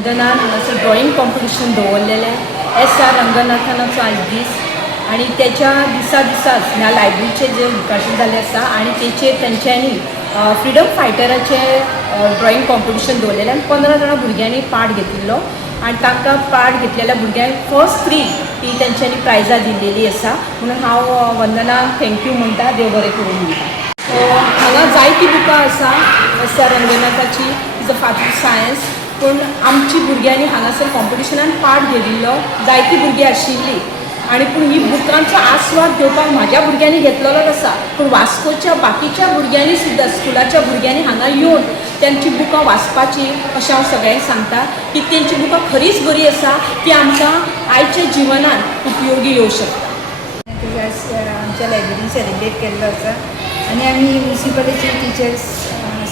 वंदनान हांगासर drawing competition दवरलेलें SR रंगनाथनाचो आज दीस आणि त्याच्या दिसाच ह्या लायब्ररीचें जे उद्घाटन जाल्लें आसा आणि तेचेर तेंच्यांनी फ्रिडम फायटराचे ड्रॉइंग कॉम्पिटिशन दवरलेलें आनी 15 जाणां भुरग्यांनी पार्ट घेतिल्लो आणि तांकां पार्ट घेतलेल्या भुरग्यांक फर्स्ट 3 ती तेंच्यांनी प्रायजां दिल्लेली आसा. म्हणून हांव वंदनाक थँक्यू म्हणटा, देव बरें करूं म्हणटा. हांगा जायतीं बुकां आसा SR रंगनाथाची, is a father of science. पूण आमची भुरग्यांनी हांगासर कॉम्पिटिशनान पार्ट घेतिल्लो, जायतीं भुरगीं आशिल्लीं आणि पूण ही बुकांचो आस्वाद घेवपाक म्हाज्या भुरग्यांनी घेतलेलोच आसा. पूण वास्कोच्या बाकीच्या भुरग्यांनी सुद्दां स्कुलाच्या भुरग्यांनी हांगा येवन तेंची बुकां वाचपाची अशें हांव सगळ्यांक सांगता की तेंची बुकां खरीच बरीं आसा, ती आमकां आयच्या जिवनान उपयोगी येवं शकता. आमच्या लायब्ररीन सेलिब्रेट केल्लो आसा आणि आमी म्युनिसिपालिटी टिचर्स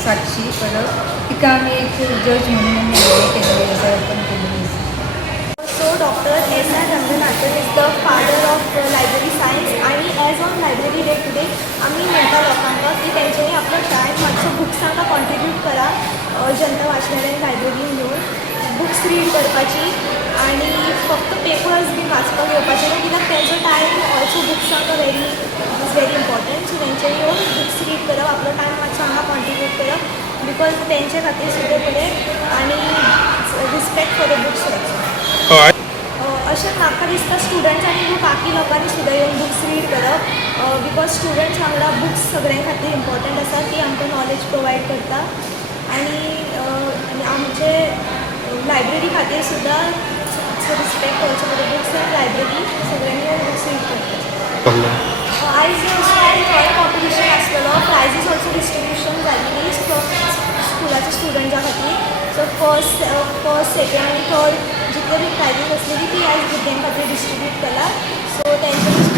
साक्षी परब तिका आमी एक जज म्हणून केल्ली आसा, ओपन केल्ली आसा. So Dr. SR Ranganathan is the father of library science आणि as on library day today आम्ही म्हणटा लोकांका की तेंच्यांनी आपल्या शाळेंत मातसो बुक्सांका कॉन्ट्रिब्यूट करा, जनता वाचणाऱ्यांक लायब्ररीन येवन बुक्स रीड करपाची आणि फक्त पेपर्स बी वाचपाक येवपाचे ना, कित्याक तेंचो टायम ऑल्सो बुक्सांका व्हेरी इम्पॉर्टंट. सो तेंच्यांनी येवन बुक्स रीड करप, आपलो टायम मातसो हांगा कॉन्ट्रिब्यूट करप, बिकॉज तेंचे खातीर सुद्दां बरें आणि respect for the books also. अशें म्हाका दिसता स्टुडंट्स आनी बाकी लोकांनी सुद्दां येवन बुक्स रीड करप, बिकॉज स्टुडंट्स वांगडा बुक्स सगळ्यां खातीर इम्पॉर्टंट आसा, ती आमकां नॉलेज प्रोवायड करता आनी आमचे लायब्ररी खातीर सुद्दां respect also for the books end library सगळ्यांनी येवन बुक्स रीड करता. आयज ड्रॉइंग कॉम्पिटिशन आसलेलो, प्रायजीस ऑल्सो डिस्ट्रिब्युशन जाल्ली स्कुलाच्या स्टुडंट्सां खातीर. सो फर्स्ट सेकंड आनी थर्ड जितले बी प्रायजीस आसलेली ती आयज भुरग्यां खातीर डिस्ट्रिब्यूट केला. सो तेंच्यांनी